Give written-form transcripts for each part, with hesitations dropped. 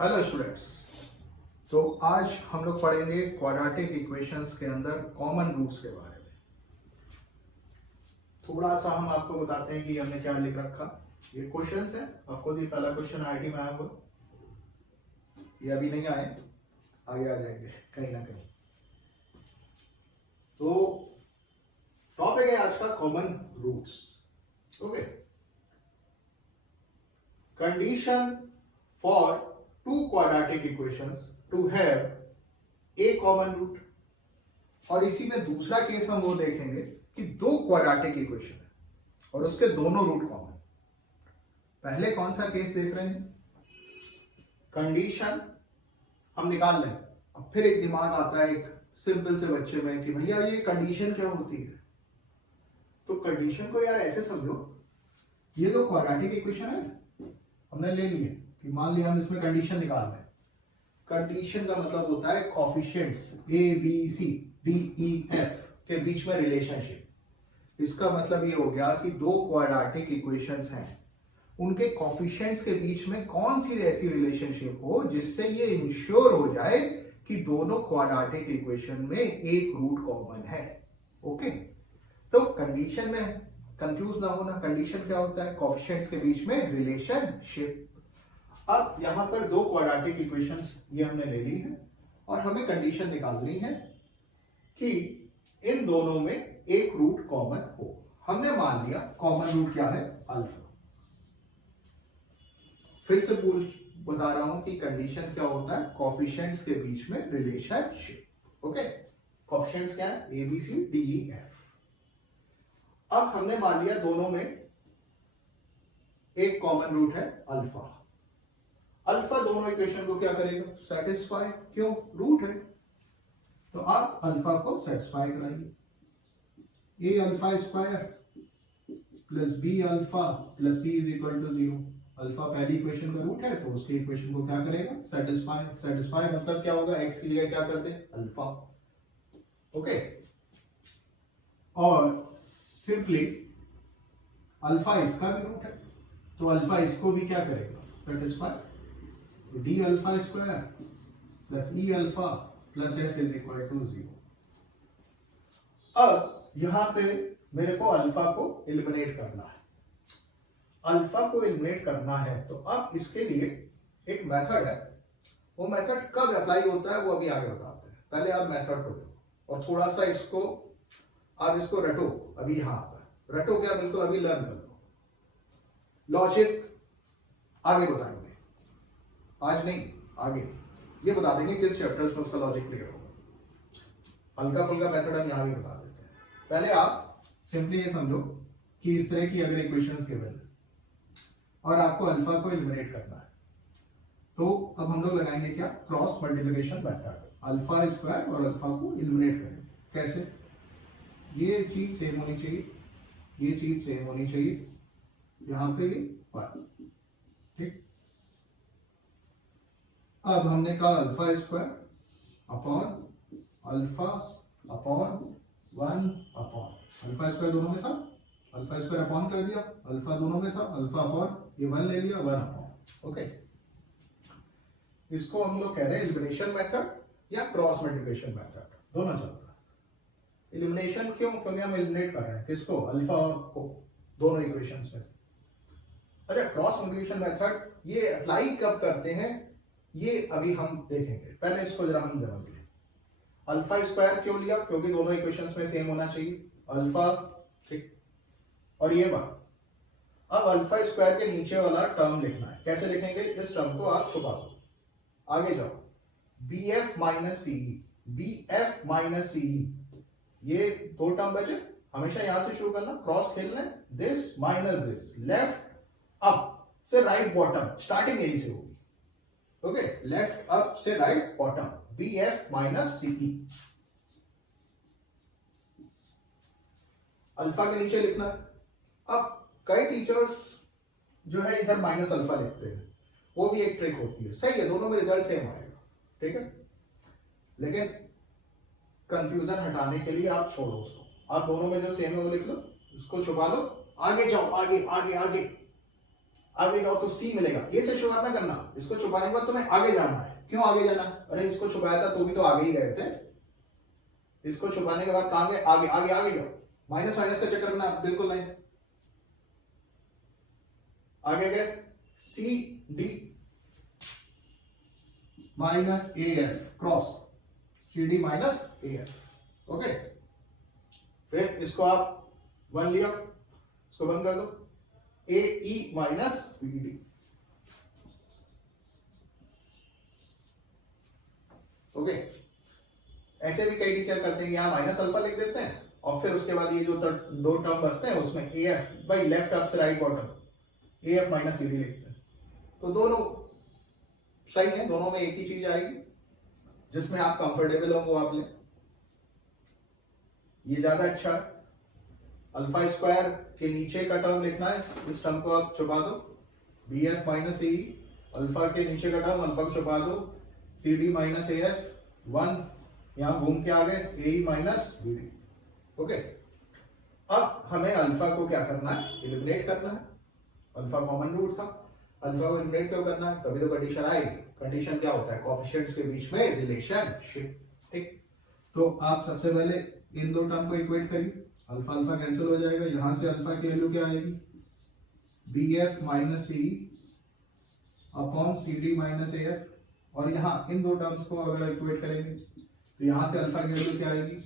Hello students. तो आज हम लोग पढ़ेंगे क्वाड्रेटिक इक्वेशंस के अंदर कॉमन रूट्स के बारे में। थोड़ा सा हम आपको बताते हैं कि हमने क्या लिख रखा। ये क्वेश्चंस है, ऑफकोर्स ये पहला क्वेश्चन आईआईटी में आया हुआ, ये अभी नहीं आए, आगे आ जाएंगे कहीं ना कहीं। तो टॉपिक है आज का common roots. Okay, condition for two quadratic equations to have a common root। और इसी में दूसरा केस हम वो देखेंगे कि दो क्वाड्रेटिक इक्वेशन है और उसके दोनों रूट कॉमन। पहले कौन सा केस देख रहे हैं? कंडीशन हम निकाल लें। अब फिर एक दिमाग आता है एक सिंपल से बच्चे में कि भैया ये कंडीशन क्या होती है। तो कंडीशन को यार ऐसे समझो, ये दो क्वाड्रेटिक इक्वेशन है, हमने ले लिए कि मान लिया हम इसमें कंडीशन निकाल रहे हैं। कंडीशन का मतलब होता है coefficients a b c d e f के बीच में रिलेशनशिप। इसका मतलब ये हो गया कि दो क्वाड्रेटिक इक्वेशंस हैं, उनके कोएफिशिएंट्स के बीच में कौन सी ऐसी रिलेशनशिप हो जिससे ये इंश्योर हो जाए कि दोनों क्वाड्रेटिक इक्वेशन में एक रूट कॉमन है। ओके, तो कंडीशन में कंफ्यूज ना होना, कंडीशन क्या होता है? कोएफिशिएंट्स के बीच में रिलेशनशिप। अब यहां पर दो क्वाड्रेटिक इक्वेशंस ये हमने ले ली है और हमें कंडीशन निकालनी है कि इन दोनों में एक रूट कॉमन हो। हमने मान लिया कॉमन रूट क्या है? अल्फा। फिर से बता रहा हूं कि कंडीशन क्या होता है? कोएफिशिएंट्स के बीच में रिलेशनशिप। ओके, कोएफिशिएंट्स क्या है? A b c d e f. अब हमने मान लिया दोनों में एक कॉमन रूट है अल्फा। अल्फा दोनों इक्वेशन को क्या करेगा? सेटिस्फाई। क्यों? रूट है। तो आप अल्फा को सेटिस्फाई कराइए। A alpha square plus B alpha plus c is equal to 0। Alpha पहली इक्वेशन का रूट है तो उसके इक्वेशन को क्या करेगा? सेटिस्फाई। सेटिस्फाई मतलब क्या होगा? एक्स की जगह क्या कर दे? अल्फा। ओके, और सिंपली अल्फा इसका भी रूट है तो अल्फा इसको भी क्या करेगा? Satisfy. D alpha square plus e alpha plus f is equal to 0। अब यहां पे मेरे को अल्फा को एलिमिनेट करना है। अल्फा को एलिमिनेट करना है तो अब इसके लिए एक मेथड है। वो मेथड कब अप्लाई होता है वो अभी आगे बताते हैं। पहले आप मेथड को देखो और थोड़ा सा इसको आप इसको रटो। अभी यहां पर रटो क्या? बिल्कुल अभी लर्न कर लो। लॉजिक आगे बताएंगे, आज नहीं, आगे ये बता देंगे किस चैप्टर्स में उसका लॉजिक क्लियर होगा। हल्का फुल्का मेथड हम यहां भी बता देते हैं। पहले आप सिंपली ये समझो कि इस तरह की अगर इक्वेशंस गिवन है और आपको अल्फा को एलिमिनेट करना है तो अब हम लोग लगाएंगे क्या? Cross multiplication method. Alpha square और अल्फा को एलिमिनेट करेंगे। कैसे? ये चीज सेम होनी चाहिए, ये चीज सेम होनी चाहिए, यहां पे ये 1। ठीक, अब हमने कहा alpha square upon alpha upon 1 upon alpha square दोनों में था, अल्फा स्क्वायर अपॉन कर दिया, अल्फा दोनों में था, अल्फा अपॉन ये 1 ले लिया, 1 अपॉन। ओके, इसको हम लोग कह रहे हैं एलिमिनेशन मेथड या क्रॉस मल्टीप्लिकेशन मेथड, दोनों चलता है। एलिमिनेशन क्यों? क्योंकि हम एलिमिनेट कर रहे हैं किसको? अल्फा को, दोनों इक्वेशंस में से। अच्छा, क्रॉस मल्टीप्लिकेशन मेथड ये अप्लाई कब करते हैं ये अभी हम देखेंगे। पहले इसको जरा हम जमा लें। अल्फा स्क्वायर क्यों लिया? क्योंकि दोनों इक्वेशंस में सेम होना चाहिए अल्फा। ठीक, और ये बात। अब अल्फा स्क्वायर के नीचे वाला टर्म लिखना है। कैसे लिखेंगे? इस टर्म को आप छुपा दो, आगे जाओ। बी एफ माइनस सी, बी एफ माइनस सी, ये दो टर्म बचे। हमेशा यहां से शुरू करना, क्रॉस खेलना है। This minus this, left up से राइट बॉटम, स्टार्टिंग यही से होगी। ओके, लेफ्ट अप से right bottom, b f minus c e. Alpha के नीचे लिखना है। अब कई टीचर्स जो है इधर माइनस अल्फा लिखते हैं, वो भी एक ट्रिक होती है। सही है, दोनों में रिजल्ट सेम आएगा। ठीक है, लेकिन कंफ्यूजन हटाने के लिए आप छोड़ो उसको। आप दोनों में जो सेम है वो लिख लो, उसको छुपा लो, आगे जाओ, आगे आगे आगे। आगे जाओ तो सी मिलेगा। ए से शुरुआत ना करना, इसको छुपाने के बाद तुम्हें आगे जाना है। क्यों आगे जाना? अरे इसको छुपाया था तो भी तो आगे ही गए थे। इसको छुपाने के बाद कहां गए? आगे आगे आगे जाओ। माइनस माइनस का चक्कर ना, बिल्कुल नहीं। आगे गए c d minus a f cross c d minus a f. Okay, फिर इसको आप 1 लिया, इसको बंद कर दो, a e minus b d. Okay, ऐसे भी कई टीचर करते हैं, यहां माइनस अल्फा लिख देते हैं और फिर उसके बाद ये जो दो टर्म बचते हैं उसमें a f by left up से right bottom a f minus c d लिखते हैं। तो दोनों सही है, दोनों में एक ही चीज आएगी, जिसमें आप कंफर्टेबल हो वो आप लें। ये ज्यादा अच्छा है। अल्फा स्क्वायर के नीचे का टर्म लिखना है, इस टर्म को आप छुपा दो, b f minus a. Alpha के नीचे का टर्म अल्फा को छुपा दो, c d minus a f 1, यहां घूम के आ गए a e minus b d. Okay, अब हमें अल्फा को क्या करना है? एलिमिनेट करना है। अल्फा कॉमन रूट था, अल्फा को एलिमिनेट क्यों करना है? कभी तो कंडीशन आई। कंडीशन क्या होता है? कोएफिशिएंट्स के बीच में रिलेशनशिप। ठीक, तो आप सबसे पहले इन दो टर्म को इक्वेट करिए, अल्फा अल्फा कैंसिल हो जाएगा, यहां से अल्फा की वैल्यू क्या आएगी? B f minus c upon c d minus a f. और यहां इन दो टर्म्स को अगर इक्वेट करेंगे तो यहां से अल्फा की वैल्यू क्या आएगी?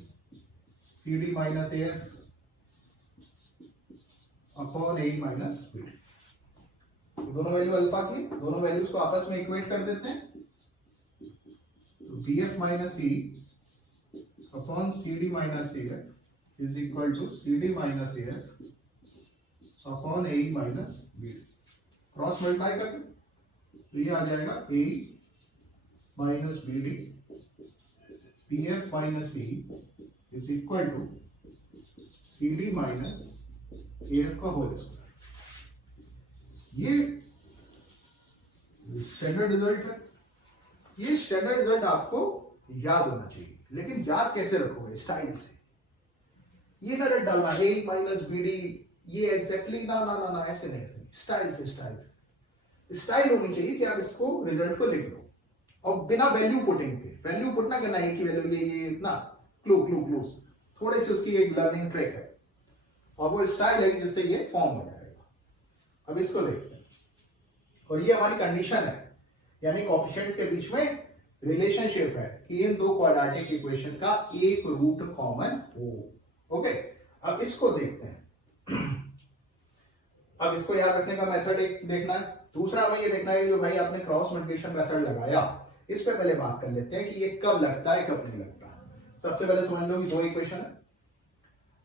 C d minus a f upon a minus b d. दोनों वैल्यू अल्फा की, दोनों वैल्यूज को आपस में इक्वेट कर देते हैं, तो b f minus c upon c d minus a f is equal to c d minus a f upon a minus b d. Cross multiply करके तो ये आ जाएगा a minus b d p f minus c is equal to c d minus a f का whole square. ये standard result है। ये standard result आपको याद होना चाहिए, लेकिन याद कैसे रखोगे? स्टाइल से। ये ना रट डालना ए माइनस बी डी, ये एग्जैक्टली ना ना ना ना, ऐसे नहीं, ऐसे स्टाइल से। स्टाइल से स्टाइल होनी चाहिए कि आप इसको रिजल्ट को लिख लो और बिना वैल्यू पुटिंग के। वैल्यू पुट ना करना, एक ही वैल्यू ये इतना क्लू क्लू क्लूज, थोड़ी सी उसकी एक लर्निंग ट्रिक है और वो स्टाइल है जिससे ये फॉर्म हो जाएगा। अब इसको देखते हैं, और ये हमारी कंडीशन है, यानी कोएफिशिएंट्स के बीच में रिलेशनशिप है कि इन दो क्वाड्रेटिक इक्वेशन का एक रूट कॉमन हो। ओके, अब इसको देखते हैं। अब इसको याद रखने का मेथड एक देखना है, दूसरा हमें ये देखना है जो भाई आपने क्रॉस मल्टीप्लिकेशन मेथड लगाया, इस पे पहले बात कर लेते हैं कि ये कब लगता है कब नहीं लगता। सबसे पहले समझ लो कि दो इक्वेशन है।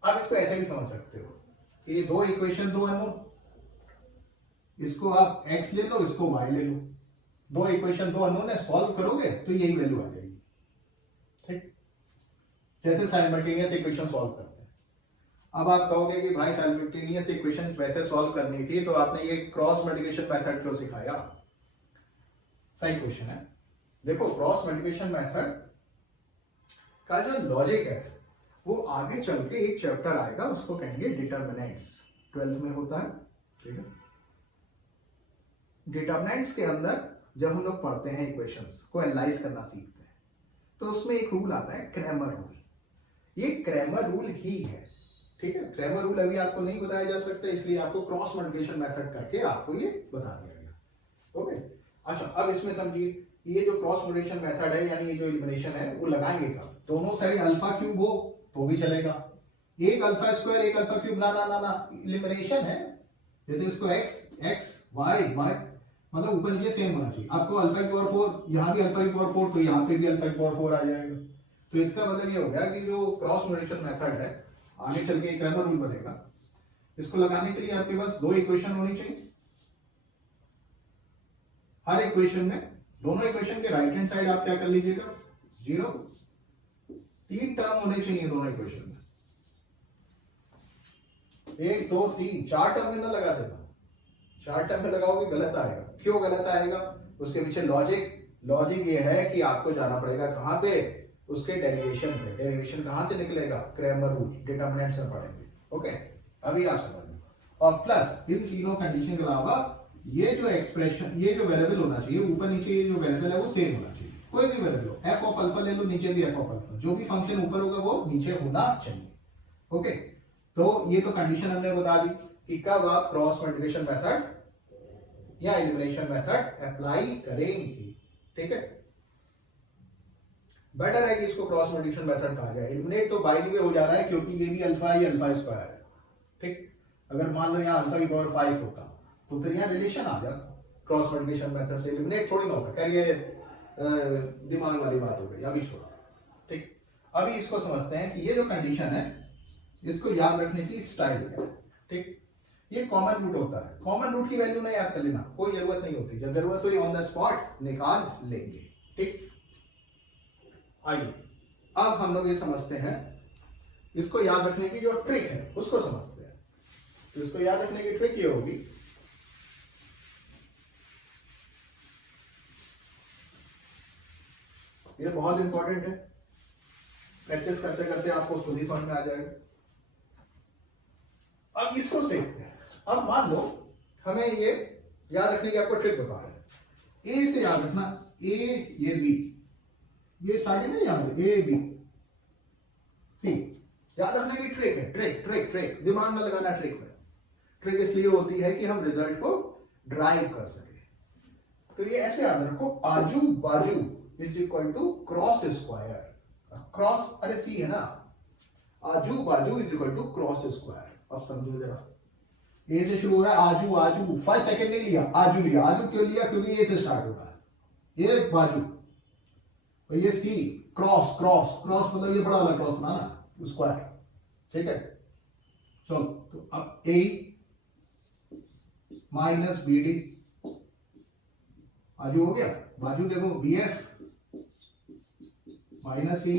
आप इसको ऐसे भी समझ सकते हो कि ये दो इक्वेशन, दो अननोन, इसको आप x ले लो, इसको y ले लो। दो इक्वेशन दो अननोन है, सॉल्व करोगे तो यही वैल्यू आ जाएगी। ठीक, जैसे साइमल्टेनियस इक्वेशन सॉल्व करते हैं। अब आप कहोगे कि भाई साइमल्टेनियस इक्वेशन वैसे सॉल्व करनी थी तो आपने ये क्रॉस मल्टीप्लिकेशन मेथड क्यों सिखाया? सही क्वेश्चन है। देखो, क्रॉस मल्टीप्लिकेशन मेथड का जो लॉजिक है वो आगे चल के एक चैप्टर आएगा, उसको कहेंगे डिटर्मिनेंट्स, 12th में होता है। ठीक है, डिटर्मिनेंट्स के अंदर जब हम लोग पढ़ते हैं इक्वेशंस को एनालाइज करना सीखते हैं तो उसमें एक रूल आता है क्रैमर रूल। ये क्रैमर रूल ही है। ठीक है, क्रैमर रूल अभी आपको नहीं बताया जा सकता, इसलिए आपको क्रॉस मल्टीप्लिकेशन मेथड करके आपको ये बता दिया गया। ओके, अच्छा, अब इसमें समझिए, ये जो क्रॉस मल्टीप्लिकेशन मेथड है, यानी ये जो एलिमिनेशन है, वो लगाएंगे कब? दोनों साइड अल्फा क्यूब हो तो भी चलेगा। एक अल्फा स्क्वायर एक अल्फा क्यूब, ना ना ना ना, एलिमिनेशन है। जैसे इसको x y मतलब ऊपर नीचे सेम होना चाहिए। आपको अल्फा की पावर 4, यहां भी अल्फा की पावर 4, तो यहां पे भी अल्फा की पावर 4 आ जाएगा। तो इसका मतलब ये हो गया कि जो क्रॉस मल्टीप्लिकेशन मेथड है आगे चल के एक क्रैमर रूल बनेगा। इसको लगाने के लिए आपके पास दो इक्वेशन होनी चाहिए। हर इक्वेशन में, दोनों इक्वेशन के राइट हैंड साइड आप क्या कर लीजिएगा? 0। 3 टर्म होने चाहिए दोनों इक्वेशन में। 1 2 3 4 टर्म में ना लगा देना। 4 टर्म में लगाओगे गलत आएगा। क्यों गलत आएगा? उसके पीछे लॉजिक ये है कि आपको जाना पड़ेगा कहां पे? उसके डेरिवेशन पे। डेरिवेशन कहां से निकलेगा? क्रैमर रूल, डिटर्मिनेंट्स में पढ़ेंगे। ओके, अभी आप समझ लो। और प्लस इन तीनों कंडीशन के अलावा ये जो एक्सप्रेशन, ये जो वेरिएबल होना चाहिए ऊपर नीचे, ये जो वेरिएबल है वो सेम होना चाहिए, कोई भी वेरिएबल हो, एफ ऑफ अल्फा ले लो, नीचे भी एफ ऑफ अल्फा, जो भी फंक्शन ऊपर होगा वो नीचे होना चाहिए। ओके, तो ये तो कंडीशन हमने बता दी कि कब आप क्रॉस मल्टीप्लिकेशन मेथड या एलिमिनेशन मेथड अप्लाई करेंगे। ठीक है, बेटर है कि इसको क्रॉस मल्टीप्लिकेशन मेथड कहा जाए। एलिमिनेट तो बाय द वे हो जा रहा है क्योंकि ये भी अल्फा ही अल्फा स्क्वायर है। ठीक, अगर मान लो यहाँ अल्फा की पावर 5 होता तो फिर यहाँ रिलेशन आ जाता, क्रॉस मल्टीप्लिकेशन मेथड से एलिमिनेट थोड़ी ना होता। करिए दिमाग वाली बात हो गई, अभी छोड़ो। ठीक, अभी इसको समझते हैं कि ये जो कंडीशन है इसको याद रखने की स्टाइल है। ठीक, ये कॉमन रूट होता है, कॉमन रूट की वैल्यू ना याद कर लेना, कोई जरूरत नहीं होती, जब जरूरत हो ऑन द स्पॉट निकाल लेंगे। ठीक, आइए अब हम लोग ये समझते हैं, इसको याद रखने की जो ट्रिक है उसको समझते हैं। तो इसको याद रखने की ट्रिक ये होगी, ये बहुत इंपॉर्टेंट है, प्रैक्टिस करते करते आपको खुद ही समझ में आ जाएगा। अब इसको सीखते हैं। अब मान लो हमें ये याद रखने की आपको ट्रिक बता रहे हैं, ए से याद रखना, ए ये बी, ये स्टार्टिंग है यहां से ए बी सी, याद रखने की ट्रिक है। ट्रिक ट्रिक ट्रिक दिमाग में लगाना ट्रिक है। ट्रिक इसलिए होती है कि हम रिजल्ट को ड्राइव कर सके। तो ये ऐसे याद रखो, आजू बाजू is equal to cross square, cross अरे सी है ना, आजू बाजू is equal to cross square. अब समझो जरा, ए से शुरू हो रहा है, आजू आजू, फर्स्ट सेकंड नहीं लिया, आजू लिया। आजू क्यों लिया? क्योंकि ए से स्टार्ट हो रहा है, ये बाजू, और ये सी, क्रॉस क्रॉस क्रॉस मतलब ये बड़ा वाला क्रॉस बनाना, स्क्वायर। ठीक है, चलो तो अब ए माइनस बी डी, आजू हो गया, बाजू देखो b f minus c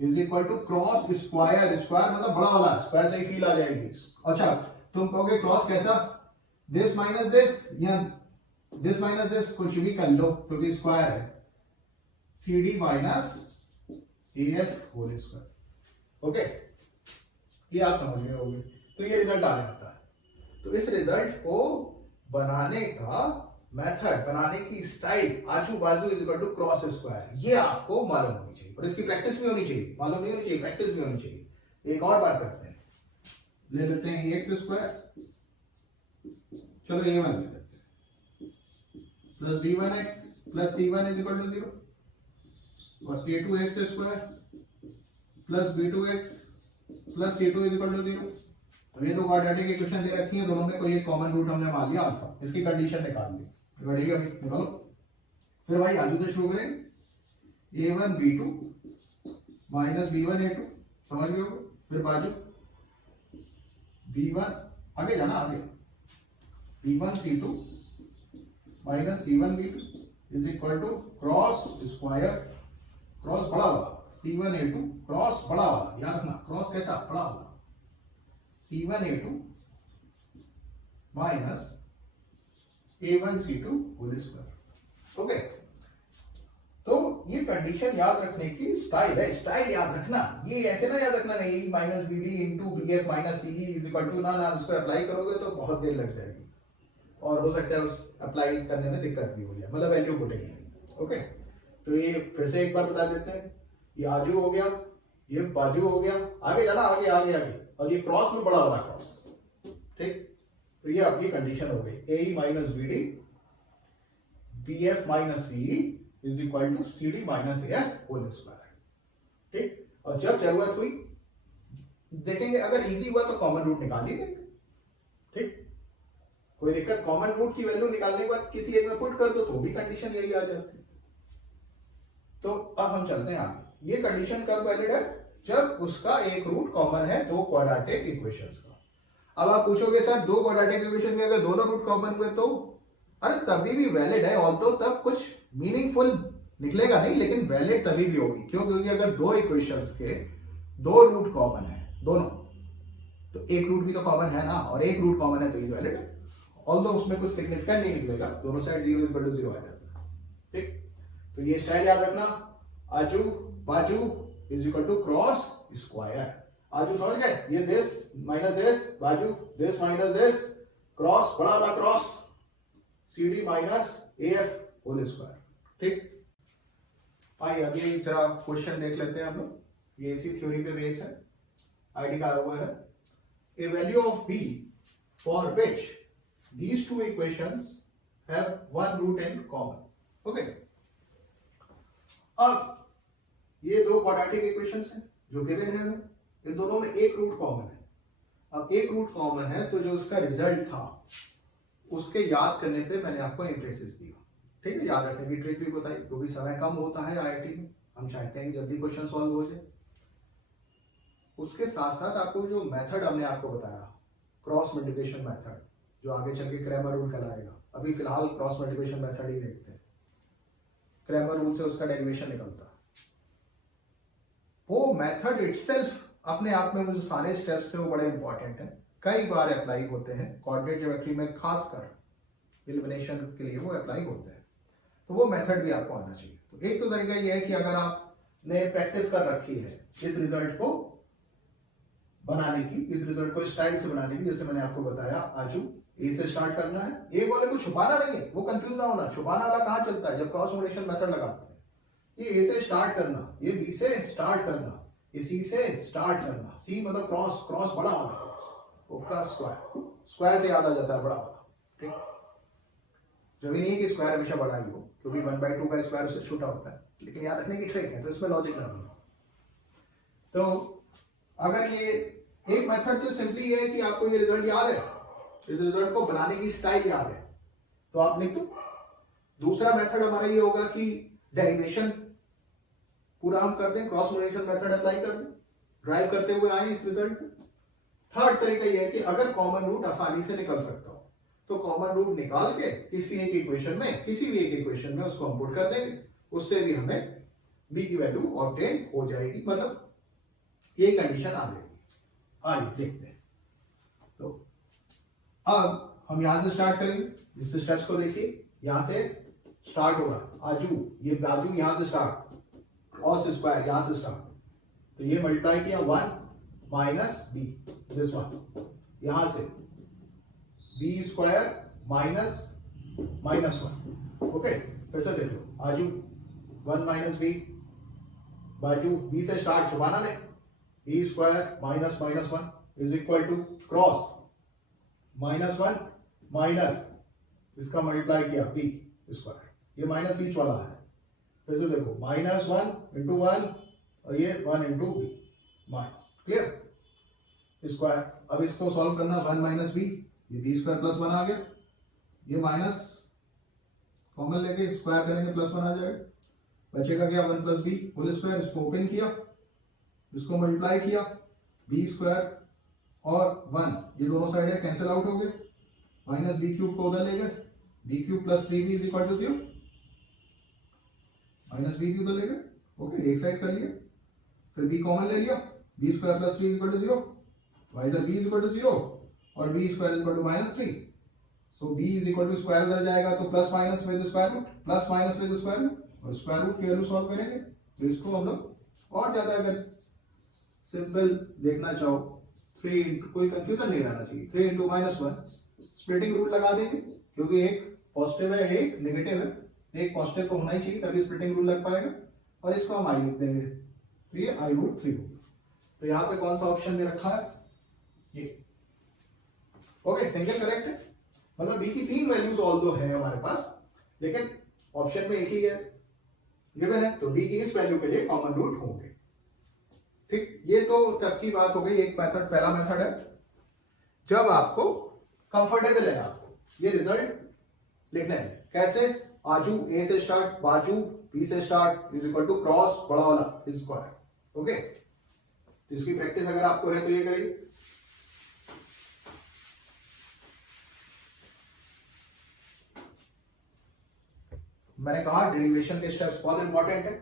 is equal to cross square, square मतलब बड़ा वाला, स्क्वायर से ही फील आ जाएगी। अच्छा, तुम कहोगे क्रॉस कैसा, दिस माइनस दिस या दिस माइनस दिस, कुछ भी कर लो क्योंकि स्क्वायर है, c d minus a f whole square. Okay, ये आप समझ गए होंगे। तो ये रिजल्ट आ जाता है। तो इस रिजल्ट को बनाने का मेथड, बनाने की स्टाइल, आजू बाजू is equal to cross square, ये आपको मालूम होनी चाहिए और इसकी प्रैक्टिस भी होनी चाहिए। मालूम नहीं होनी चाहिए, प्रैक्टिस भी होनी चाहिए। एक और बार करते हैं, ले लेते हैं एक्स स्क्वायर, चलो ए वन ले लेते हैं, plus b one x plus c one is equal to 0, और a two x square plus b two x plus c two is equal to 0। तो ये दो क्वाड्रेटिक इक्वेशन दे रखी है, दोनों में कोई एक कॉमन रूट हमने मान लिया अल्फा, इसकी कंडीशन निकाल ली। रेडी है, निकालो। फिर भाई आजू से शुरू करेंगे, a one b two minus b one a two, समझ गए हो। फिर बाजू बी वन, आगे जाना आगे, b one c two minus c one b two is equal to cross square, cross बड़ा वाला, c one a two cross बड़ा वाला, याद रखना क्रॉस कैसा, बड़ा वाला, c one a two minus A1C2 whole square. Okay, तो ये कंडीशन याद रखने की स्टाइल है, स्टाइल याद रखना। ये ऐसे ना याद रखना, नहीं a minus b d into b f minus c is equal to, ना उसको अप्लाई करोगे तो बहुत देर लग जाएगी और हो सकता है उस अप्लाई करने में दिक्कत भी हो जाए, मतलब वैल्यू पुटेंगे। ओके, तो ये फिर से एक बार बता देते हैं, ये आजू हो गया, ये बाजू हो गया, आगे जाना आगे आगे आगे, और ये क्रॉस में बड़ा वाला क्रॉस। ठीक, तो ये आपकी कंडीशन हो गई, a minus b d b f minus c is equal to c d minus a f whole square. ठीक, और जब जरूरत हुई देखेंगे, अगर इजी हुआ तो कॉमन रूट निकाल ही देंगे। ठीक, कोई दिक्कत, कॉमन रूट की वैल्यू निकालने के बाद किसी एक में पुट कर दो तो भी कंडीशन यही आ जाती है। तो अब हम चलते हैं आगे। ये कंडीशन कब वैलिड है? जब उसका एक रूट कॉमन है दो क्वाड्रेटिक इक्वेशंस का। अब आप पूछोगे सर दो क्वाड्रेटिक इक्वेशन में अगर दोनों रूट कॉमन हुए तो, अरे तभी भी वैलिड है, ऑल्दो तब कुछ मीनिंगफुल निकलेगा नहीं, लेकिन वैलिड तभी भी होगी। क्यों? क्योंकि अगर दो इक्वेशंस के दो रूट कॉमन है दोनों, तो एक रूट भी तो कॉमन है ना, और एक रूट कॉमन है तो ये वैलिड है, ऑल्दो उसमें कुछ सिग्निफिकेंट नहीं निकलेगा, दोनों साइड 0 इक्वल टू 0 आ जाता है। ठीक, तो ये स्टाइल याद रखना, आजू बाजू is equal to cross square. आजू समझ गए, ये दिस माइनस दिस, बाजू दिस माइनस दिस, क्रॉस बड़ा वाला cross, CD minus AF whole square. ठीक, आइए अभी जरा क्वेश्चन देख लेते हैं हम लोग। ये इसी थ्योरी पे बेस है, आईडी का हुआ है। A value of b for which these two equations have one root in common. Okay. अब ये दो क्वाड्रेटिक इक्वेशंस हैं जो गिवन है हमें, इन दोनों में एक रूट कॉमन है। अब एक रूट कॉमन है तो जो उसका रिजल्ट था उसके याद करने पे मैंने आपको एम्फेसिस दिया। ठीक है, याद रखने की ट्रिक भी बताई, क्योंकि समय कम होता है आईआईटी में, हम चाहते हैं कि जल्दी क्वेश्चन सॉल्व हो जाए। उसके साथ साथ आपको जो मेथड हमने आपको बताया, क्रॉस मल्टीप्लिकेशन मेथड, जो आगे चल के क्रैमर रूल कहलाएगा, अभी फिलहाल क्रॉस मल्टीप्लिकेशन मेथड ही देखते हैं। क्रैमर रूल से उसका डेरिवेशन निकलता है। वो मेथड इटसेल्फ अपने आप में वो जो सारे स्टेप्स है वो बड़े इंपॉर्टेंट हैं, कई बार अप्लाई होते हैं कोऑर्डिनेट ज्योमेट्री में, खासकर एलिमिनेशन के लिए वो अप्लाई होते हैं। तो वो मेथड भी आपको आना चाहिए। तो एक तो तरीका ये है कि अगर आपने प्रैक्टिस कर रखी है इस रिजल्ट को बनाने की, इस रिजल्ट को स्टाइल से बनाने की, जैसे मैंने आपको बताया आजू ए से स्टार्ट करना है, ए वाले को छुपाना नहीं है, वो कंफ्यूज ना होना। छुपाना वाला कहाँ चलता है, जब क्रॉस मल्टीप्लिकेशन मेथड लगाते हैं। ये ए से स्टार्ट करना, ये बी से स्टार्ट करना, ये सी से स्टार्ट करना। सी मतलब क्रॉस, क्रॉस बड़ा वाला, उसका स्क्वायर, स्क्वायर से याद आ जाता है बड़ा वाला। ठीक, जरूरी नहीं है कि स्क्वायर हमेशा बड़ा ही हो, क्योंकि 1/2 का स्क्वायर उससे छोटा होता है, लेकिन याद रखने की ट्रिक है, तो इसमें लॉजिक रखना। तो अगर ये एक मेथड तो सिंपली है कि आपको ये रिजल्ट याद है, इस रिजल्ट को बनाने की स्टाइल याद है, तो आप लिख दो। दूसरा मेथड हमारा ये होगा कि डेरिवेशन पूरा हम करते हैं, क्रॉस मल्टीप्लिकेशन मेथड अप्लाई कर दें, ड्राइव करते हुए आए इस रिजल्ट पे। थर्ड तरीका ये है कि अगर कॉमन रूट आसानी से निकल सकता हो तो कॉमन रूट निकाल के किसी एक इक्वेशन में, किसी भी एक इक्वेशन में उसको हम पुट कर देंगे, उससे भी हमें b की वैल्यू ऑब्टेन हो जाएगी, मतलब ये कंडीशन आ जाएगी। आइए देखते हैं। तो अब हम यहां से स्टार्ट करेंगे, इस स्टेप्स को देखिए, यहां से स्टार्ट हो रहा आजू, ये बाजू यहां से स्टार्ट, क्रॉस स्क्वायर यहां से स्टार्ट, तो ये मल्टीप्लाई किया 1 माइनस बी, दिस वन, यहां से b square minus minus 1। Okay, फिर से देख लो, आजू 1 माइनस बी, बाजू बी से स्टार्ट, छुपाना नहीं, b square minus minus 1 is equal to cross -1 minus इसका मल्टीप्लाई किया बी स्क्वायर, ये माइनस बीच वाला है। फिर से देखो, -1 इंटू 1 और ये 1 into b minus, clear, square. अब इसको सॉल्व करना, 1 माइनस बी, ये बी स्क्वायर प्लस 1 आ गया, ये माइनस कॉमन लेके स्क्वायर करेंगे प्लस 1 आ जाएगा, बचेगा क्या 1 प्लस बी होल स्क्वायर। इसको ओपन किया, इसको मल्टीप्लाई किया, बी स्क्वायर और 1 ये दोनों साइड है कैंसिल आउट हो गए, माइनस बी क्यूब को उधर ले गए, b cube plus 3b is equal to 0, minus b cube उधर ले गए। ओके, एक साइड कर लिया, फिर b कॉमन ले लिया, b square plus 3 is equal to 0, इधर b इज इक्वल टू 0 और b स्क्वायर is equal to -3, so b is equal to square उधर जाएगा तो plus minus with square root, plus minus with square root, और square root की value solve करेंगे। तो इसको हम लोग और ज्यादा अगर सिंपल देखना चाहो, 3 कोई कंफ्यूजन नहीं रहना चाहिए, 3 इंटू -1 स्प्लिटिंग रूल लगा देंगे, क्योंकि एक पॉजिटिव है एक नेगेटिव है, एक पॉजिटिव तो होना ही चाहिए तभी स्प्लिटिंग रूल लग पाएगा, और इसको हम आई लिख देंगे, तो ये i√3 होगा। तो यहाँ पे कौन सा ऑप्शन दे रखा है, ये। ओके, सिंगल करेक्ट है, मतलब b की 3 वैल्यूज ऑल दो है हमारे पास, लेकिन ऑप्शन में एक ही है गिवन है, तो b की इस वैल्यू के लिए कॉमन रूट होंगे। ठीक, ये तो तब की बात हो गई, एक मेथड, पहला मेथड है जब आपको कंफर्टेबल है आपको ये रिजल्ट लिखने में। कैसे, आजू ए से स्टार्ट, बाजू बी से start is equal to cross बड़ा वाला स्क्वायर। ओके, तो इसकी प्रैक्टिस अगर आपको है तो ये करिए। मैंने कहा डेरिवेशन के स्टेप्स बहुत इंपॉर्टेंट है,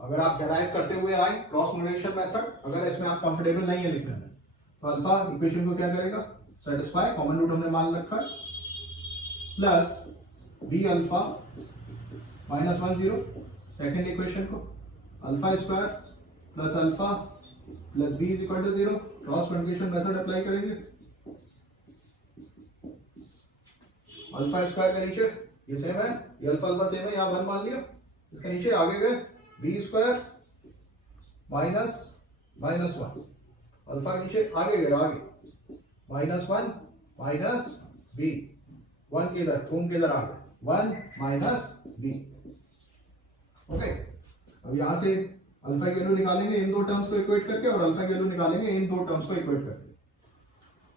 अगर आप डेराइव करते हुए आए क्रॉस मल्टीप्लिकेशन मेथड, अगर इसमें आप कंफर्टेबल नहीं है लिखने में, तो अल्फा इक्वेशन को क्या करेगा, सेटिस्फाई, कॉमन रूट हमने मान रखा है, plus B alpha -10, second equation को alpha square plus alpha plus b is equal to 0, cross multiplication method apply करेंगे, अल्फा स्क्वायर के नीचे ये सेम है, ये अल्फा अल्फा सेम है, यहाँ 1 मान लिया, इसके नीचे आगे गए b square minus minus 1, alpha के नीचे आगे गए आगे -1 माइनस बी, 1 के इधर घूम के इधर आ गए 1 माइनस बी। ओके, अब यहां से अल्फा की वैल्यू निकालेंगे इन दो टर्म्स को इक्वेट करके, और अल्फा की वैल्यू निकालेंगे इन दो टर्म्स को इक्वेट करके।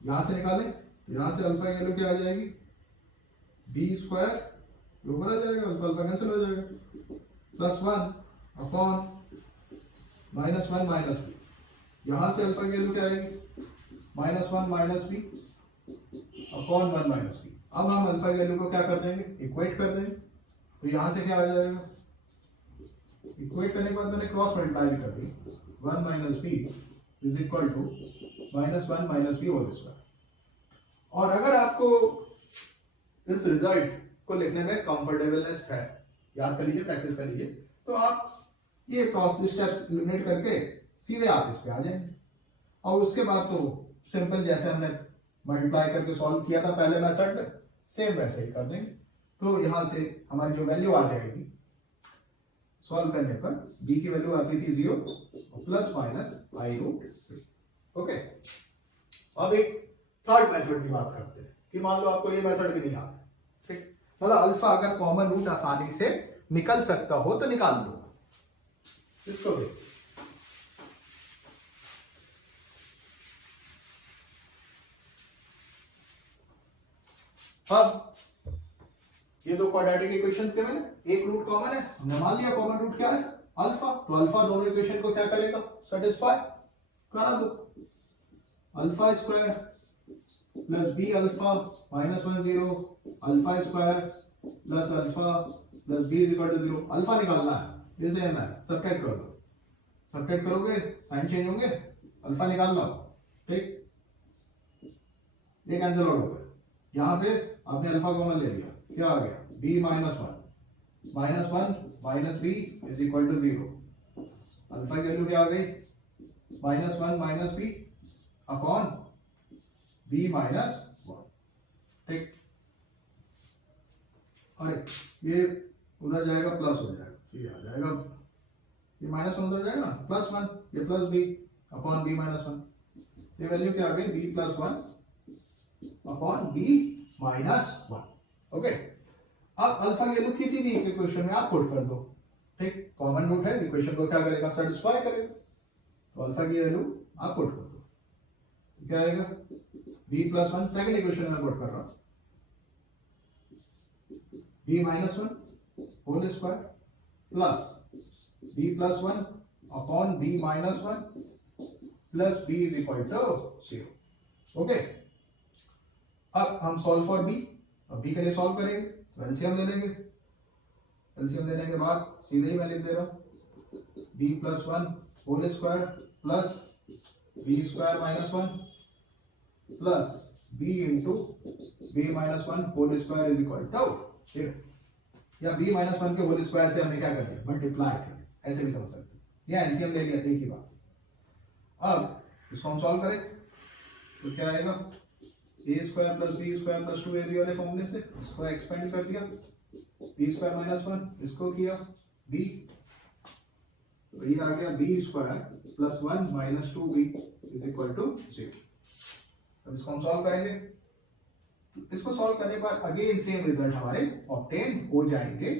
यहां से निकालें, यहां से अल्फा की वैल्यू क्या आ जाएगी, बी स्क्वायर ऊपर आ जाएगा, अल्फा अल्फा कैंसिल हो जाएगा, +1 अपॉन -1 माइनस बी। यहां से अल्फा की वैल्यू क्या आएगी, -1 minus b upon 1 minus b. अब हम अल्फा की वैल्यू को क्या कर देंगे, इक्वेट कर देंगे, तो यहां से क्या आ जाएगा, इक्वेट करने के बाद मैंने क्रॉस मल्टीप्लाई भी कर दी, 1 minus b is equal to -1 minus b whole square. और अगर आपको इस रिजल्ट को लिखने में कंफर्टेबलनेस है, याद कर लीजिए, प्रैक्टिस कर लीजिए, तो आप ये प्रोसेस स्टेप्स एलिमिनेट करके सीधे आप इस पे आ जाएंगे। और उसके बाद तो सिंपल जैसे हमने मल्टीप्लाई करके सॉल्व किया था पहले मेथड में, सेम वैसे ही कर देंगे। तो यहां से हमारी जो वैल्यू आ जाएगी सॉल्व करने पर, b की वैल्यू आती थी 0 प्लस माइनस i√3। ओके, अब एक थर्ड मेथड की बात करते हैं कि मान लो आपको ये मेथड भी नहीं आता, ठीक, मतलब अल्फा अगर कॉमन रूट आसानी से निकल सकता हो तो निकाल लो इसको भी। अब ये दो क्वाड्रेटिक इक्वेशंस के मैंने एक रूट कॉमन है, हमने मान लिया कॉमन रूट क्या है, अल्फा, तो अल्फा दोनों इक्वेशन को क्या करेगा, सेटिस्फाई करा दो। Alpha square plus B alpha -1 0 alpha square plus alpha plus b is equal to 0। Alpha निकालना है, ये सेम है, सबट्रैक्ट कर दो, सबट्रैक्ट करोगे साइन चेंज होंगे, अल्फा निकालना हो, ठीक, ये कैंसिल आउट हो गया। यहां पे आपने अल्फा कॉमन ले लिया, क्या आ गया, b -1 minus b is equal to 0। Alpha की वैल्यू क्या आ गई, -1 माइनस बी अपॉन b -1, ठीक। अरे ये उधर जाएगा प्लस हो जाएगा, ये आ जाएगा, ये -1 उधर जाएगा ना, +1, ये प्लस बी अपॉन b -1, ये वैल्यू क्या आ गई, b +1 अपॉन b -1। ओके, अब अल्फा की वैल्यू किसी भी इक्वेशन में आप पुट कर दो, ठीक, कॉमन रूट है, इक्वेशन को क्या करेगा, सेटिस्फाई करेगा, तो अल्फा की वैल्यू आप पुट कर दो, क्या आएगा, b +1, सेकंड इक्वेशन में पुट कर रहा हूं, b -1 whole square plus b +1 upon b -1 plus b is equal to 0। Okay, अब हम सॉल्व फॉर b, अब b के लिए सॉल्व करेंगे तो एलसीएम ले लेंगे, एलसीएम लेने के बाद सीधे ही मैं लिख दे रहा हूं, b +1 whole square plus b square -1 plus b into b -1 whole square is equal to 0। या b -1 के होल स्क्वायर से हमने क्या कर दिया, मल्टीप्लाई कर दिया, ऐसे भी समझ सकते हैं, या एलसीएम ले लिया, एक ही बात। अब इसको हम सॉल्व करें तो क्या आएगा, a square plus b square plus 2ab वाले फॉर्मूले से इसको एक्सपेंड कर दिया, b स्क्वायर -1 इसको किया b, तो ये आ गया b square plus 1 minus 2b is equal to 0। अब इसको हम सॉल्व करेंगे, इसको सॉल्व करने पर अगेन सेम रिजल्ट हमारे ऑब्टेन हो जाएंगे,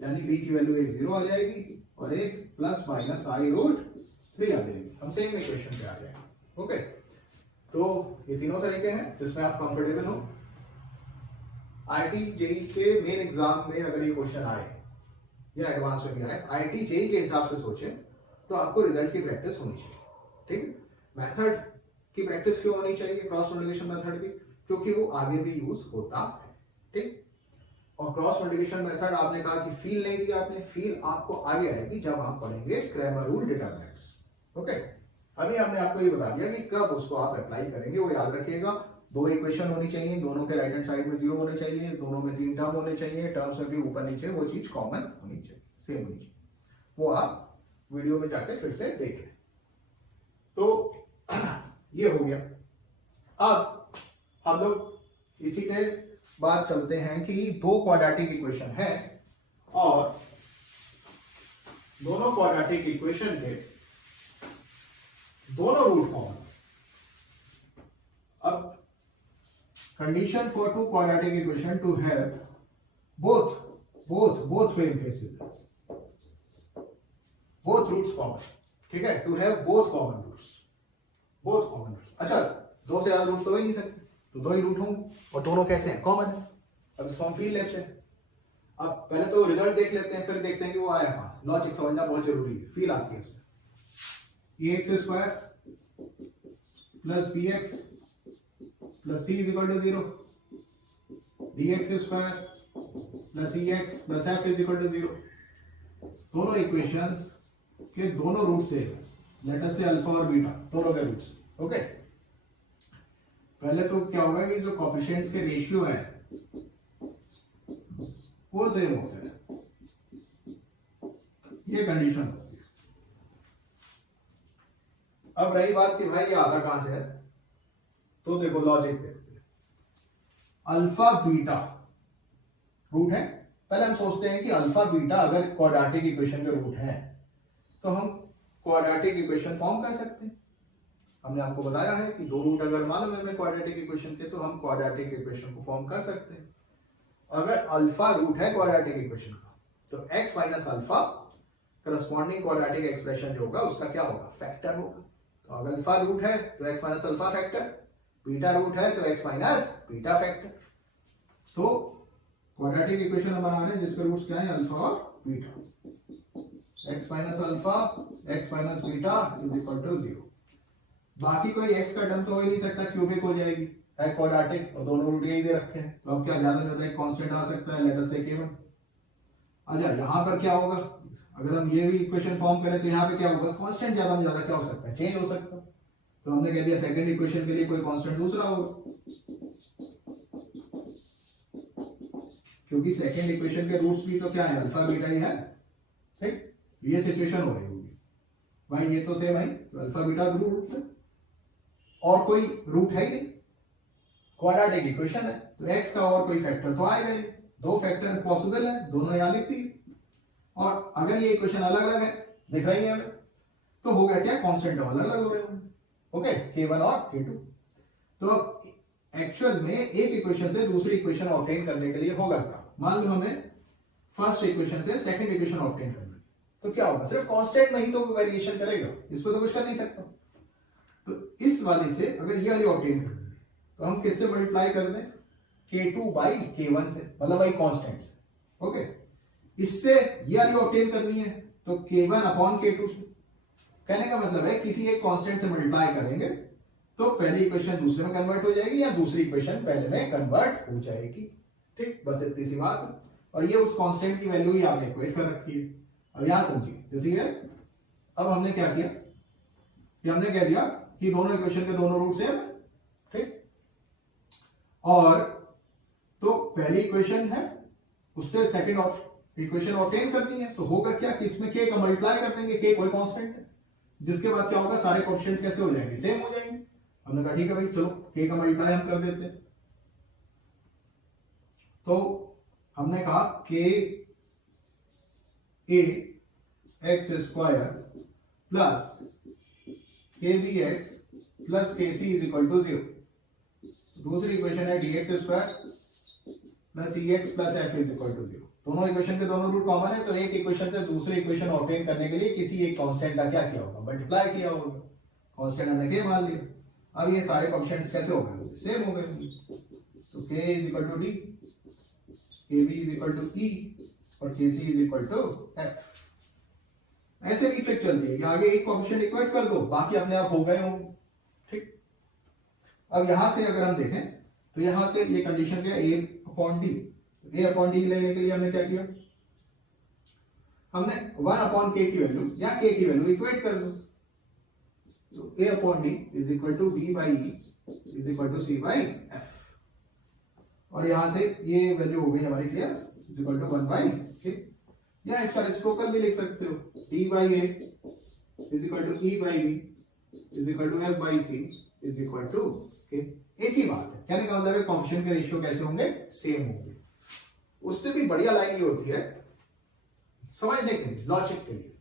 यानी b की वैल्यू एक 0 आ जाएगी और एक प्लस माइनस i√3 आ जाएगी, हम सेम इक्वेशन पे आ जाएंगे। ओके, तो ये तीनों तरीके हैं जिसमें आप कंफर्टेबल हो। आईआईटी जेईई के मेन एग्जाम में अगर ये क्वेश्चन आए या एडवांस में भी आए, आईआईटी जेईई के हिसाब से सोचें तो आपको रिजल्ट की प्रैक्टिस होनी चाहिए, ठीक। मेथड की प्रैक्टिस क्यों होनी चाहिए, क्रॉस मल्टीप्लिकेशन मेथड की, क्योंकि वो आगे भी यूज होता है, ठीक। और क्रॉस मल्टीप्लिकेशन मेथड आपने कहा कि फील नहीं दिया आपने, फील आपको आगे आएगी जब आप पढ़ेंगे क्रैमर रूल डिटरमिनेंट्स। ओके, अभी हमने आपको ये बता दिया कि कब उसको आप अप्लाई करेंगे, वो याद रखिएगा। दो इक्वेशन होनी चाहिए, दोनों के राइट हैंड साइड में 0 होने चाहिए, दोनों में 3 टर्म होने चाहिए, टर्म्स में भी ऊपर नीचे वो चीज कॉमन होनी चाहिए, सेम होनी चाहिए, वो आप वीडियो में जाके फिर से देख लें। तो ये हो गया। अब हम लोग इसी के बाद चलते हैं कि दो क्वाड्रेटिक इक्वेशन है और दोनों क्वाड्रेटिक इक्वेशन के दोनों रूट कॉमन। अब condition for two quadratic equation to have both main faces, both roots common, ठीक है, to have both common roots. अच्छा, दो से ज्यादा रूट्स तो हो ही नहीं सकते, तो दो ही रूट होंगे और दोनों कैसे हैं, कॉमन है। अब इसको हम फील लेते हैं। अब पहले तो रिजल्ट देख लेते हैं, फिर देखते हैं कि वो आया कहां से। लॉजिक समझना बहुत जरूरी है, फील आती है उससे। ax square plus bx plus c is equal to 0, dx square plus ex plus f is equal to 0। दोनों इक्वेशंस के दोनों रूट से, लेट अस से अल्फा और बीटा दोनों के रूट्स, ओके। पहले तो क्या होगा कि जो कोएफिशिएंट्स के रेशियो है वो सेम होते हैं, ये कंडीशन होती है। अब रही बात कि भाई ये आता कहां से है, तो देखो लॉजिक देखते हैं। अल्फा बीटा रूट है। पहले हम सोचते हैं कि अल्फा बीटा अगर क्वाड्रेटिक इक्वेशन के रूट हैं तो हम क्वाड्रेटिक इक्वेशन फॉर्म कर सकते हैं। हमने आपको बताया है कि दो रूट अगर मालूम है हमें क्वाड्रेटिक इक्वेशन के, तो हम क्वाड्रेटिक इक्वेशन को फॉर्म कर सकते हैं। अगर अल्फा रूट है क्वाड्रेटिक इक्वेशन का, तो x minus alpha corresponding quadratic expression जो होगा उसका क्या होगा, फैक्टर होगा। तो अगर अल्फा रूट है तो x minus alpha factor, beta root है तो x माइनस बीटा फैक्टर। तो क्वाड्रेटिक इक्वेशन हम बना रहे हैं जिसके रूट्स क्या है, अल्फा और beta. x minus alpha x minus beta is equal to 0। बाकी कोई x का टर्म तो हो ही नहीं सकता, क्यूबिक हो जाएगी, है क्वाड्रेटिक और दोनों रूट यही दे रखे हैं। तो अब क्या ज्यादा से ज्यादा एक कांस्टेंट आ सकता है, लेट अस से k1। अच्छा, यहां पर क्या होगा, अगर हम ये भी इक्वेशन फॉर्म करें तो यहां पे क्या होगा, कांस्टेंट ज्यादा में ज्यादा क्या हो सकता है, चेंज हो सकता है। तो हमने कह दिया सेकंड इक्वेशन के लिए कोई कांस्टेंट दूसरा होगा, क्योंकि सेकंड इक्वेशन के रूट्स भी तो क्या है, अल्फा बीटा ही है, ठीक। ये सिचुएशन हो रही होगी भाई, ये तो सेम है, तो अल्फा बीटा रूट है और कोई रूट है ही नहीं, क्वाड्रेटिक इक्वेशन है, तो x का और कोई फैक्टर तो आएगा ही। दो फैक्टर पॉसिबल है, दोनों यहां लिख दी। और अगर ये इक्वेशन अलग अलग है, दिख रही है हमें, तो होगा क्या, कांस्टेंट अलग अलग हो रहे होंगे, ओके, k1 और k2। तो एक्चुअल में एक इक्वेशन से दूसरी इक्वेशन ऑब्टेन करने के लिए होगा क्या, मान लो हमें फर्स्ट इक्वेशन से सेकंड इक्वेशन ऑब्टेन करना है, तो क्या होगा, सिर्फ कांस्टेंट में ही तो वेरिएशन करेगा, इसको तो कुछ कर नहीं सकता। तो इस वाली से अगर ये वाली ऑब्टेन करनी है तो हम किससे मल्टीप्लाई कर दें, k2 बाई k1 से, मतलब भाई कांस्टेंट से, ओके। इससे ये वाली ऑब्टेन करनी है तो k1 अपॉन k2 से। कहने का मतलब है किसी एक कांस्टेंट से मल्टीप्लाई करेंगे तो पहली इक्वेशन दूसरे में कन्वर्ट हो जाएगी या दूसरी इक्वेशन पहले में कन्वर्ट हो जाएगी, ठीक, बस इतनी सी बात है। और ये उस कांस्टेंट की वैल्यू ही आपने इक्वेट कर रखी है। अब यहां समझिए, जैसे ये अब हमने क्या किया कि हमने कह दिया कि दोनों इक्वेशन के दोनों रूट सेम, ठीक। और तो पहली इक्वेशन है उससे सेकंड इक्वेशन ऑब्टेन करनी है, तो होगा क्या कि इसमें k का मल्टीप्लाई कर देंगे, k कोई कांस्टेंट है, जिसके बाद क्या होगा, सारे कोएफिशिएंट्स कैसे हो जाएंगे, सेम हो जाएंगे। हमने कहा ठीक है भाई, चलो k का मल्टीप्लाई हम कर देते हैं। तो हमने कहा k a x square plus k b x plus k c is equal to 0। दूसरी इक्वेशन है dx square plus ex plus f is equal to 0। दोनों इक्वेशन के दोनों रूट कॉमन है, तो एक इक्वेशन से दूसरी इक्वेशन ऑब्टेन करने के लिए किसी एक कांस्टेंट का क्या किया होगा, मल्टीप्लाई किया होगा। कांस्टेंट हमने k मान लिया। अब ये सारे कोएफिशिएंट्स कैसे हो गए, सेम हो गए। तो k is equal to d, kb is equal to e और kc is equal to f। ऐसे भी ट्रिक चलती है कि आगे एक कोएफिशिएंट इक्वेट कर दो, बाकी अपने आप हो गए होंगे, ठीक। अब यहां से अगर हम देखें तो यहां से ये कंडीशन क्या है, a upon d। a upon d लेने के लिए हमने क्या किया, हमने 1 अपॉन k की वैल्यू या k की वैल्यू इक्वेट कर दो। तो a upon d is equal to d by e is equal to c by f। और यहां से ये वैल्यू हो गई हमारी clear, is equal to 1 by k। या इसका रेसिप्रोकल भी लिख सकते हो, d by a is equal to e by b is equal to f by c is equal to k। एक ही बात है, कहने का मतलब है कोएफिशिएंट के रेशियो कैसे होंगे, सेम होंगे। उससे भी बढ़िया लाइन ये होती है समझने के लिए, लॉजिक के लिए,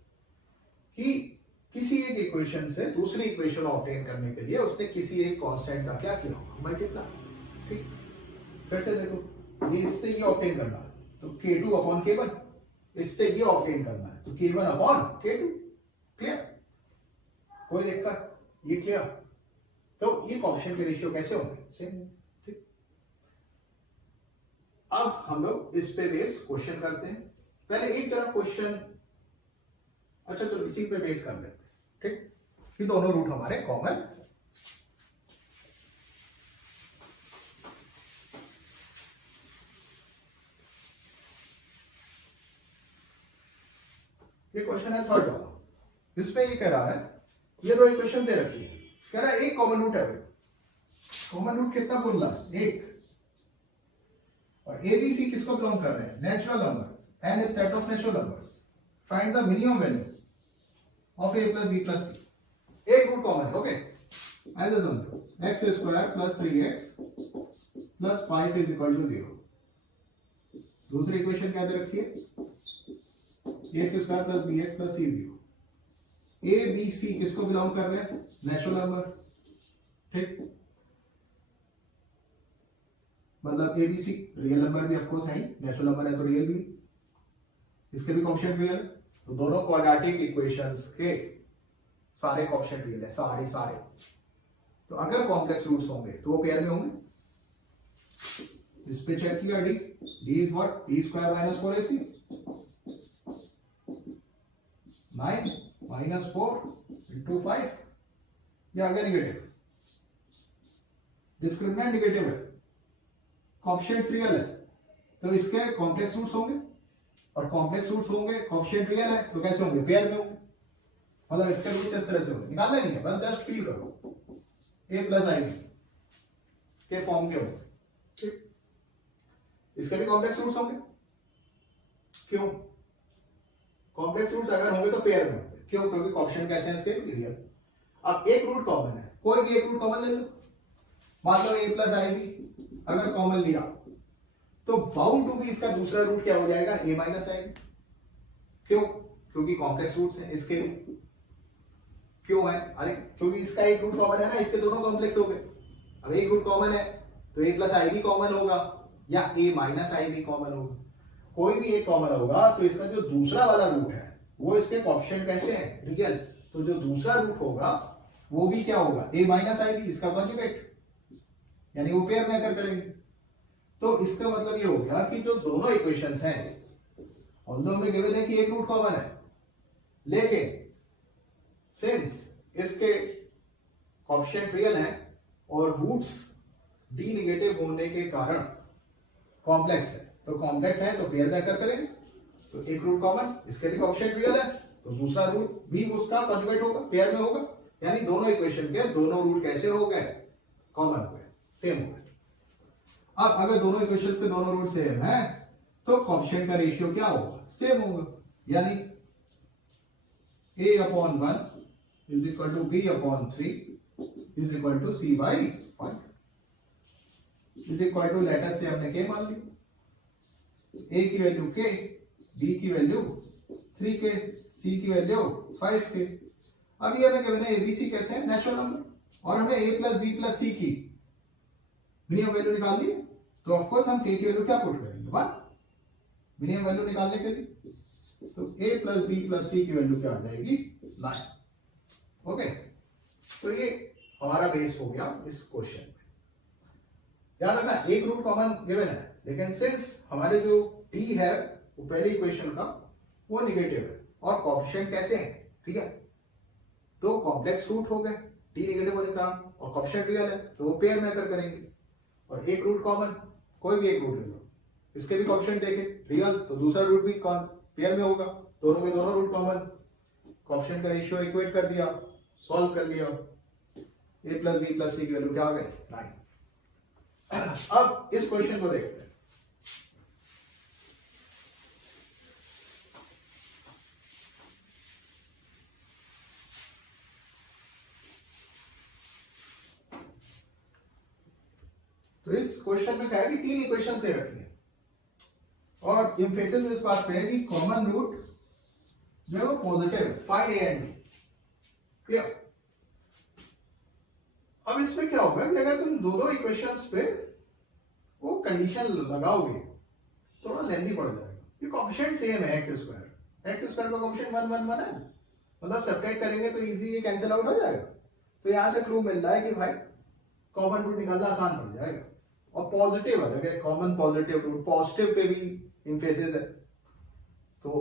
कि किसी एक इक्वेशन से दूसरी इक्वेशन ऑब्टेन करने के लिए उसने किसी एक कांस्टेंट का क्या किया होगा, मल्टीप्लाई। ठीक, फिर से देखो, ये इससे ये ऑब्टेन करना है तो K2 अपॉन K1, इससे ये ऑब्टेन करना है तो K1 अपॉन K2। क्लियर, कोई दिक्कत, ये क्लियर। तो ये कोएफिशिएंट के रेशियो कैसे होंगे, सेम। ठीक, अब हम लोग इस पे बेस क्वेश्चन करते हैं। पहले एक जरा क्वेश्चन, अच्छा चलो इसी पे बेस कर देते हैं। ठीक, ये दोनों रूट हमारे कॉमन। ये क्वेश्चन है थर्ड वाला, इसमें ये कह रहा है, ये दो इक्वेशन दे रखी है, कह रहा है एक कॉमन रूट है। कॉमन रूट कितना बोल रहा है, एक। और ए बी सी किसको बिलोंग कर रहे हैं, natural number, n is set of natural numbers, find the minimum value of a plus b plus c. एक रूट कॉमन है, ओके। ऐसे समझो, x square plus 3x plus 5 is equal to 0। दूसरी equation क्या दे रखी है, x square plus b x plus c 0। A b c किसको बिलोंग कर रहे हैं, नेचुरल नंबर। ठीक, मतलब a b c real number भी ऑफकोर्स है, नेचुरल नंबर है तो रियल भी, इसके भी कोएफिशिएंट रियल। तो दोनों क्वाड्रेटिक इक्वेशंस के सारे कोएफिशिएंट रियल है, सारे। तो अगर कॉम्प्लेक्स रूट्स होंगे तो वो पेयर में होंगे। इस पे चेक किया, d is what, b square minus 4ac, 9 माइनस 4 इंटू 5। ये आ गया निगेटिव, डिस्क्रिमिनेंट निगेटिव है, कोएफिशिएंट्स रियल है, तो इसके कॉम्प्लेक्स रूट्स होंगे। और कॉम्प्लेक्स रूट्स होंगे, कोएफिशिएंट रियल है, तो कैसे होंगे, पेयर में होंगे। मतलब इसके रूट्स इस तरह से होंगे, निकालना नहीं है, बस जस्ट फील करो, a प्लस आई के फॉर्म के होंगे। ठीक, इसके भी कॉम्प्लेक्स रूट्स होंगे। क्यों, कॉम्प्लेक्स रूट्स अगर होंगे तो पेयर में होंगे, क्यों, क्योंकि कोएफिशिएंट कैसे हैं इसके, रियल। अब एक रूट कॉमन है, कोई भी एक रूट कॉमन ले लो, मान लो a प्लस आई बी अगर कॉमन लिया तो बाउंड टू भी इसका दूसरा रूट क्या हो जाएगा, a माइनस आई बी। क्यों, क्योंकि कॉम्प्लेक्स रूट्स हैं इसके भी। क्यों है, अरे क्योंकि इसका एक रूट कॉमन है ना, इसके दोनों कॉम्प्लेक्स हो गए। अब एक रूट कॉमन है तो a plus i b common होगा या a minus i b common होगा, कोई भी एक कॉमन होगा। तो इसका जो दूसरा वाला रूट है वो इसके कोएफिशिएंट कैसे हैं, रियल। तो जो दूसरा रूट होगा वो भी क्या होगा, a माइनस आई बी, इसका कॉन्जुगेट, यानी वो पेयर में अगर करेंगे। तो इसका मतलब ये हो गया कि जो दोनों इक्वेशंस हैं, ऑल्दो में गिवन है कि एक रूट कॉमन है, लेकिन सिंस इसके कोएफिशिएंट रियल हैं और रूट्स डी नेगेटिव होने के कारण कॉम्प्लेक्स है, तो कॉम्प्लेक्स है तो पेयर में अगर करेंगे। तो एक रूट कॉमन, इसके भी कोएफिशिएंट रियल है, तो दूसरा रूट भी उसका कॉन्जुगेट होगा, पेयर में होगा, यानी दोनों इक्वेशन के दोनों रूट कैसे हो गए, कॉमन हो गए, सेम हो गए। अब अगर दोनों इक्वेशंस के दोनों रूट सेम है तो कोएफिशिएंट का रेशियो क्या होगा, सेम होगा, यानी a upon 1 is equal to b upon 3 is equal to c by 1 is equal to, let's say हमने k मान ली, a की वैल्यू k, b की वैल्यू 3k, c की वैल्यू 5k। अब ये हमें गिवन है abc कैसे है, नेचुरल नंबर, और हमें a plus b plus c की मिनिमम वैल्यू निकालनी है। तो ऑफ कोर्स हम k की वैल्यू क्या पुट करेंगे, 1 मिनिमम वैल्यू निकालने के लिए। तो a plus b plus c की वैल्यू क्या आ जाएगी, 9। ओके, तो ये हमारा बेस हो गया इस क्वेश्चन में। याद रखना एक रूट कॉमन गिवन है, लेकिन सिंस हमारे जो t है वो पहले इक्वेशन का वो निगेटिव है और कोएफिशिएंट कैसे हैं, ठीक है, तो कॉम्प्लेक्स रूट हो गए t नेगेटिव होने का, और कोएफिशिएंट रियल है तो वो पेयर में अगर करेंगे। और एक रूट कॉमन, कोई भी एक रूट ले लो, इसके भी कोएफिशिएंट देखें रियल, तो दूसरा रूट भी पेयर में होगा, दोनों के दोनों रूट कॉमन, कोएफिशिएंट का रेशियो इक्वेट कर दिया, सॉल्व कर लिया, a प्लस बी प्लस सी की वैल्यू क्या आ गई, 9। अब इस क्वेश्चन को देखते हैं। तो इस क्वेश्चन में क्या है कि 3 इक्वेशंस दे रखी है और एम्फेसिस इस बात पे है कि कॉमन रूट जो है वो पॉजिटिव है, find A and B. Clear? अब इसमें क्या होगा कि अगर तुम दो इक्वेशंस पे वो कंडीशन लगाओगे थोड़ा लेंथी पड़ जाएगा। ये कोएफिशिएंट सेम है x स्क्वायर का कोएफिशिएंट 1 1 1 है, मतलब सब्ट्रैक्ट करेंगे तो इजीली ये कैंसिल आउट हो जाएगा। तो यहां से क्लू मिल रहा है कि भाई कॉमन रूट निकालना आसान पड़ जाएगा। और पॉजिटिव है, देखिए common positive root, positive pay भी इनफेसिस है तो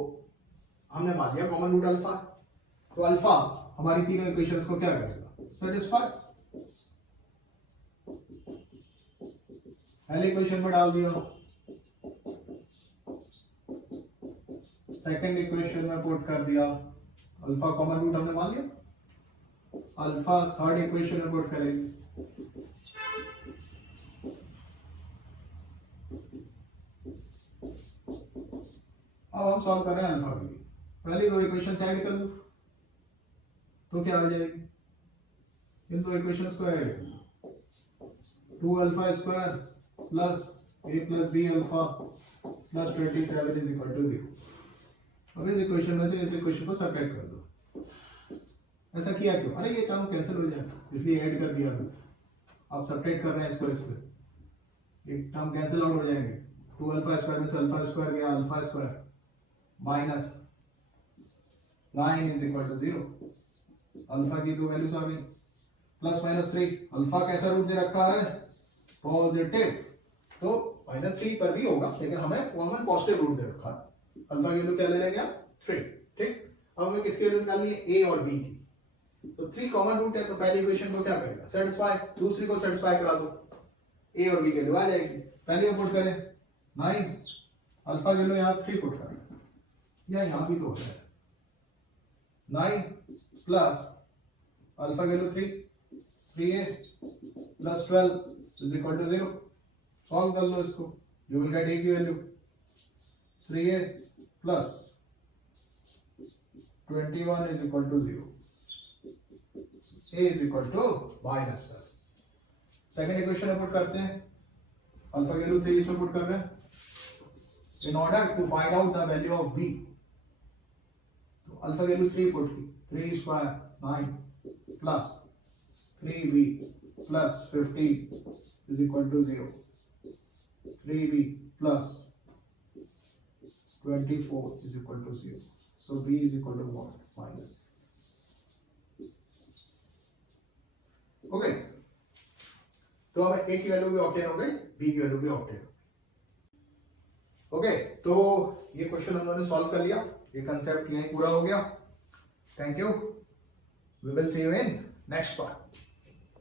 हमने मान लिया कॉमन रूट अल्फा। तो अल्फा हमारी तीनों इक्वेशंस को क्या करेगा, सेटिस्फाई। पहले इक्वेशन में डाल दिया, सेकंड इक्वेशन में पुट कर दिया, अल्फा कॉमन रूट हमने मान लिया, अल्फा थर्ड इक्वेशन में पुट करेंगे। अब हम सॉल्व कर रहे हैं अल्फा के लिए। पहले दो इक्वेशन ऐड कर लो तो क्या हो जाएगी, इन दो इक्वेशंस को add 2 alpha square plus a plus B alpha plus 27 is equal to 0। अब इस इक्वेशन में से इस इक्वेशन को सब्ट्रैक्ट कर दो। ऐसा किया क्यों, अरे ये टर्म कैंसिल हो जाएगा इसलिए ऐड कर दिया। अब सब्ट्रैक्ट कर रहे हैं इसको, इससे एक टर्म कैंसिल आउट हो जाएंगे। 2 अल्फा स्क्वायर में से अल्फा स्क्वायर गया, alpha square minus 9 is equal to 0। Alpha की दो वैल्यूज आ गई, प्लस माइनस 3। अल्फा कैसा रूट दे रखा है, पॉजिटिव, तो -3 पर भी होगा लेकिन हमें कॉमन पॉजिटिव रूट दे रखा है। अल्फा की वैल्यू क्या ले लेंगे, 3। ठीक, अब हमें किसकी वैल्यू निकालनी है, a और b की। तो 3 कॉमन रूट है तो पहली इक्वेशन को क्या करेगा, सेटिस्फाई। दूसरी को सेटिस्फाई करा दो, a और b की वैल्यू आ जाएगी। पहले पुट करें 9, अल्फा की वैल्यू यहां 3 पुट करें, या यहां भी तो होता है 9 प्लस अल्फा की value 3a plus 12 is equal to 0। Solve कर लो इसको, यू विल गेट a की value 3a plus 21 is equal to 0, a is equal to -7। Second equation में पुट करते हैं, अल्फा की वैल्यू 3 इसमें पुट कर रहे हैं in order to find out the value of b। तो अल्फा की वैल्यू 3 पुट की, 3 square 9 plus 3b plus 15 is equal to 0, 3b plus 24 is equal to 0, so b is equal to what, minus। Okay, तो हमें a की value भी obtain हो गई, b की वैल्यू भी ऑब्टेन हो गई। ओके, तो ये क्वेश्चन हम लोगों ने सॉल्व कर लिया, ये कंसेप्ट यहीं पूरा हो गया। Thank you, we will see you in next part.